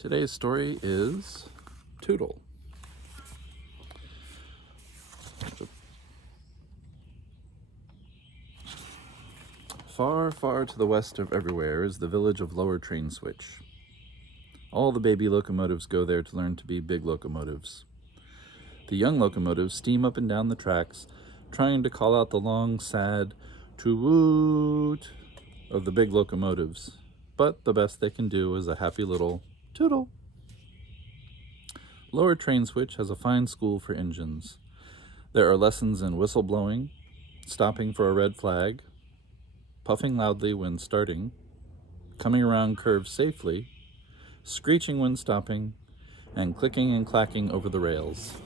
Today's story is Tootle. Far, far to the west of everywhere is the village of Lower Train Switch. All the baby locomotives go there to learn to be big locomotives. The young locomotives steam up and down the tracks, trying to call out the long, sad toot of the big locomotives, but the best they can do is a happy little tootle. Lower Train Switch has a fine school for engines. There are lessons in whistle blowing, stopping for a red flag, puffing loudly when starting, coming around curves safely, screeching when stopping, and clicking and clacking over the rails.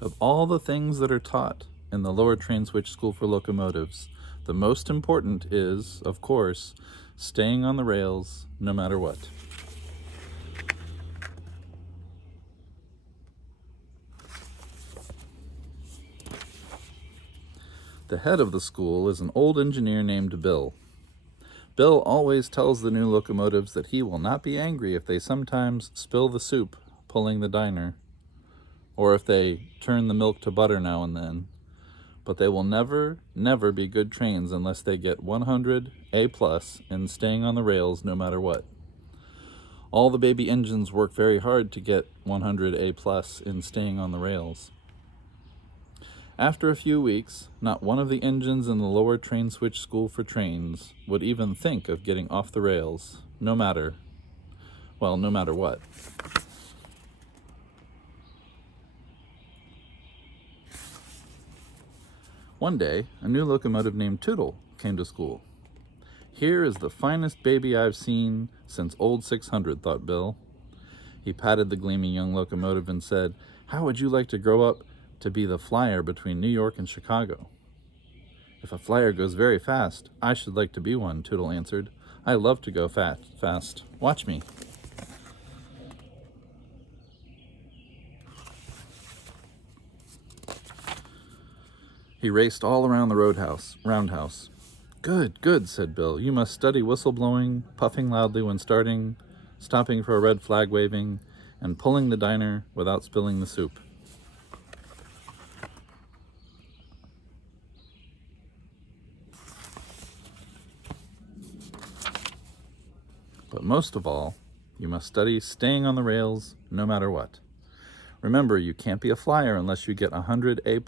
Of all the things that are taught in the Lower Train Switch School for Locomotives, the most important is, of course, staying on the rails no matter what. The head of the school is an old engineer named Bill. Bill always tells the new locomotives that he will not be angry if they sometimes spill the soup pulling the diner, or if they turn the milk to butter now and then. But they will never, never be good trains unless they get 100 A+ in staying on the rails no matter what. All the baby engines work very hard to get 100 A+ in staying on the rails. After a few weeks, not one of the engines in the Lower Train Switch School for Trains would even think of getting off the rails, no matter what. One day, a new locomotive named Tootle came to school. Here is the finest baby I've seen since old 600, thought Bill. He patted the gleaming young locomotive and said, "How would you like to grow up to be the flyer between New York and Chicago?" "If a flyer goes very fast, I should like to be one," Tootle answered. "I love to go fast. Watch me." He raced all around the roundhouse. Good, said Bill. "You must study whistle blowing, puffing loudly when starting, stopping for a red flag waving, and pulling the diner without spilling the soup." But most of all, you must study staying on the rails no matter what. Remember, you can't be a flyer unless you get 100 A+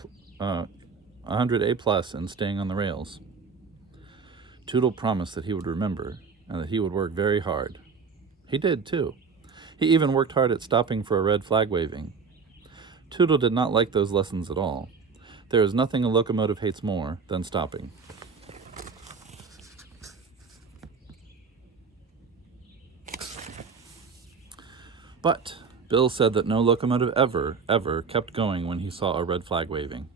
in staying on the rails. Tootle promised that he would remember and that he would work very hard. He did, too. He even worked hard at stopping for a red flag waving. Tootle did not like those lessons at all. There is nothing a locomotive hates more than stopping. But Bill said that no locomotive ever kept going when he saw a red flag waving.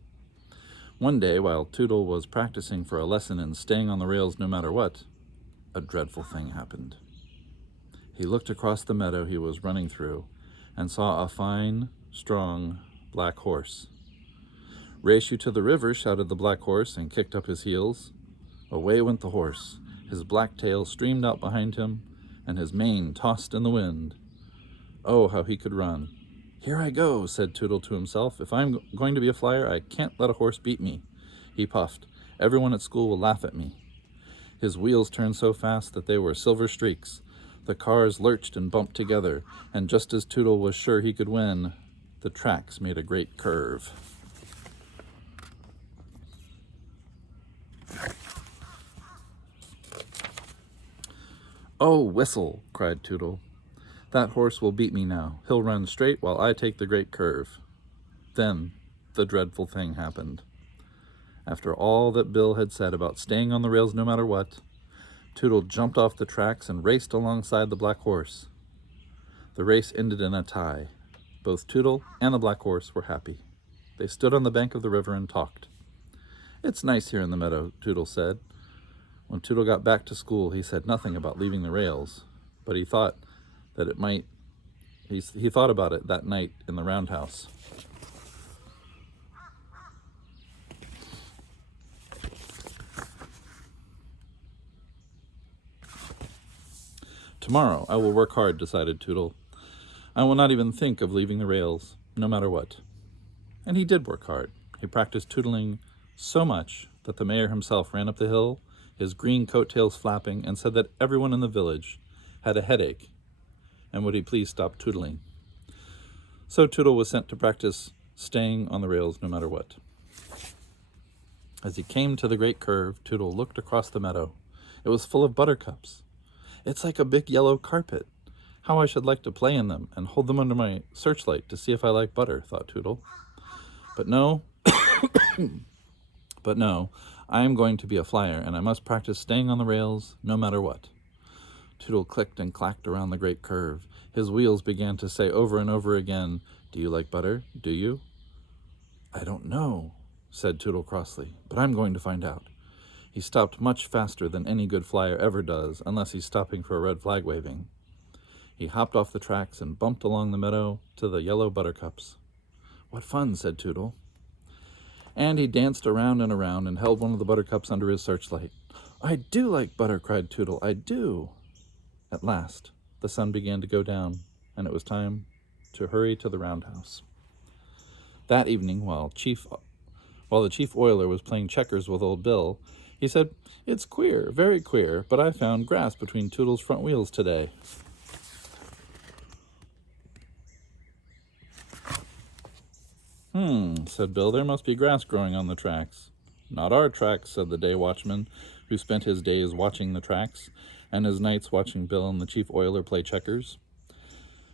One day, while Tootle was practicing for a lesson in staying on the rails no matter what, a dreadful thing happened. He looked across the meadow he was running through and saw a fine, strong, black horse. "Race you to the river," shouted the black horse and kicked up his heels. Away went the horse. His black tail streamed out behind him, and his mane tossed in the wind. Oh, how he could run. "Here I go," said Tootle to himself. "If I'm going to be a flyer, I can't let a horse beat me." He puffed. "Everyone at school will laugh at me." His wheels turned so fast that they were silver streaks. The cars lurched and bumped together, and just as Tootle was sure he could win, the tracks made a great curve. "Oh, whistle!" cried Tootle. "That horse will beat me now. He'll run straight while I take the great curve." Then the dreadful thing happened. After all that Bill had said about staying on the rails no matter what, Tootle jumped off the tracks and raced alongside the black horse. The race ended in a tie. Both Tootle and the black horse were happy. They stood on the bank of the river and talked. "It's nice here in the meadow," Tootle said. When Tootle got back to school, he said nothing about leaving the rails, but he thought that it might. He thought about it that night in the roundhouse. Tomorrow I will work hard, decided Tootle. I will not even think of leaving the rails, no matter what. And he did work hard. He practiced tootling so much that the mayor himself ran up the hill, his green coattails flapping, and said that everyone in the village had a headache, and would he please stop tootling. So Tootle was sent to practice staying on the rails no matter what. As he came to the great curve, Tootle looked across the meadow. It was full of buttercups. It's like a big yellow carpet. How I should like to play in them and hold them under my searchlight to see if I like butter, thought Tootle. But no, I am going to be a flyer, and I must practice staying on the rails no matter what. Tootle clicked and clacked around the great curve. His wheels began to say over and over again, "Do you like butter? Do you?" "I don't know," said Tootle crossly, "but I'm going to find out." He stopped much faster than any good flyer ever does, unless he's stopping for a red flag waving. He hopped off the tracks and bumped along the meadow to the yellow buttercups. "What fun," said Tootle. And he danced around and held one of the buttercups under his searchlight. "I do like butter," cried Tootle. "I do." At last, the sun began to go down, and it was time to hurry to the roundhouse. That evening, while the chief oiler was playing checkers with old Bill, he said, "It's queer, very queer, but I found grass between Tootle's front wheels today." Said Bill, "there must be grass growing on the tracks." "Not our tracks," said the day watchman, who spent his days watching the tracks, and his nights watching Bill and the chief oiler play checkers.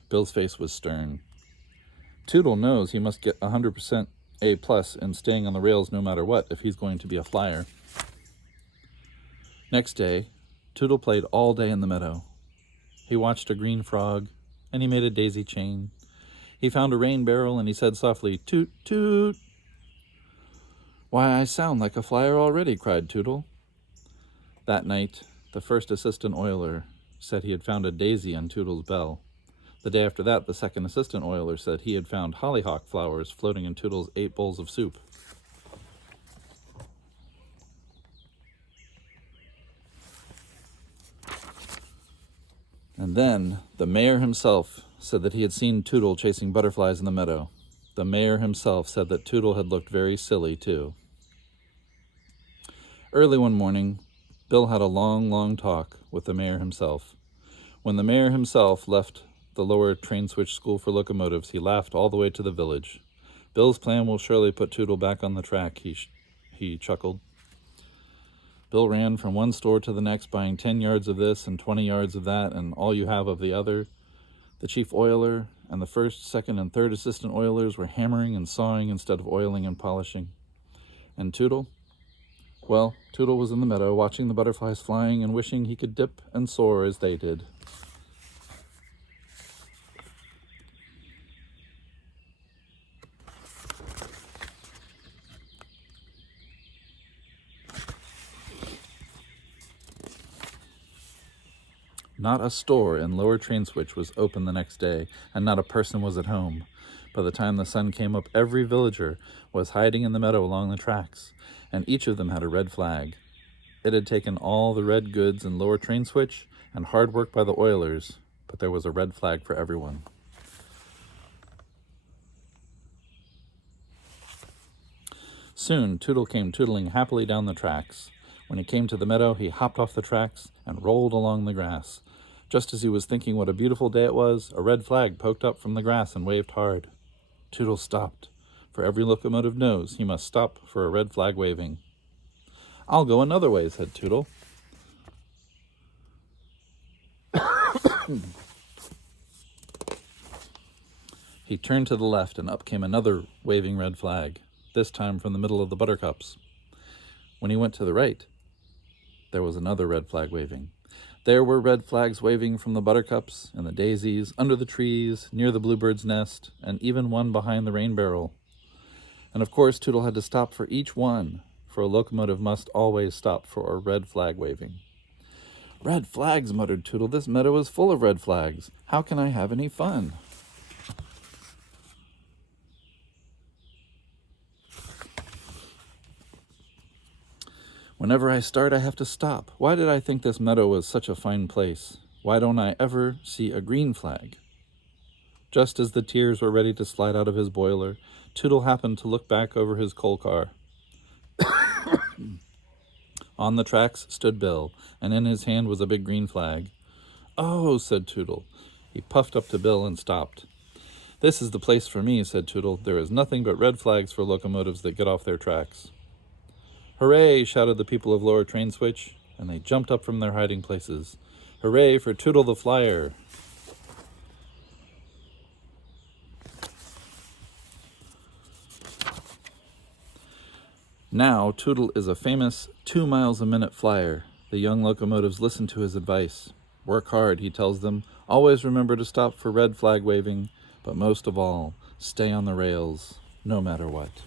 Bill's face was stern. Tootle knows he must get 100% A+ in staying on the rails no matter what if he's going to be a flyer. Next day, Tootle played all day in the meadow. He watched a green frog, and he made a daisy chain. He found a rain barrel, and he said softly, "Toot, toot." "Why, I sound like a flyer already," cried Tootle. That night, the first assistant oiler said he had found a daisy on Tootle's bell. The day after that, the second assistant oiler said he had found hollyhock flowers floating in Tootle's 8 bowls of soup. And then the mayor himself said that he had seen Tootle chasing butterflies in the meadow. The mayor himself said that Tootle had looked very silly, too. Early one morning, Bill had a long talk with the mayor himself. When the mayor himself left the lower train switch school for locomotives, he laughed all the way to the village. "Bill's plan will surely put Tootle back on the track," he chuckled. Bill ran from one store to the next, buying 10 yards of this and 20 yards of that, and all you have of the other. The chief oiler and the first, second, and third assistant oilers were hammering and sawing instead of oiling and polishing. And Tootle? Well, Tootle was in the meadow, watching the butterflies flying and wishing he could dip and soar as they did. Not a store in Lower Train Switch was open the next day, and not a person was at home. By the time the sun came up, every villager was hiding in the meadow along the tracks, and each of them had a red flag. It had taken all the red goods in Lower Train Switch and hard work by the oilers, but there was a red flag for everyone. Soon, Tootle came tootling happily down the tracks. When he came to the meadow, he hopped off the tracks and rolled along the grass. Just as he was thinking what a beautiful day it was, a red flag poked up from the grass and waved hard. Tootle stopped, for every locomotive knows he must stop for a red flag waving. "I'll go another way," said Tootle. He turned to the left, and up came another waving red flag, this time from the middle of the buttercups. When he went to the right, there was another red flag waving. There were red flags waving from the buttercups and the daisies, under the trees, near the bluebird's nest, and even one behind the rain barrel. And of course, Tootle had to stop for each one, for a locomotive must always stop for a red flag waving. "Red flags," muttered Tootle. "This meadow is full of red flags. How can I have any fun?" Whenever I start, I have to stop. Why did I think this meadow was such a fine place? Why don't I ever see a green flag? Just as the tears were ready to slide out of his boiler, Tootle happened to look back over his coal car. On the tracks stood Bill, and in his hand was a big green flag. "Oh," said Tootle. He puffed up to Bill and stopped. "This is the place for me," said Tootle. "There is nothing but red flags for locomotives that get off their tracks." "Hooray!" shouted the people of Lower Train Switch, and they jumped up from their hiding places. "Hooray for Tootle the Flyer!" Now Tootle is a famous 2 miles a minute flyer. The young locomotives listen to his advice. Work hard, he tells them. Always remember to stop for red flag waving, but most of all, stay on the rails, no matter what.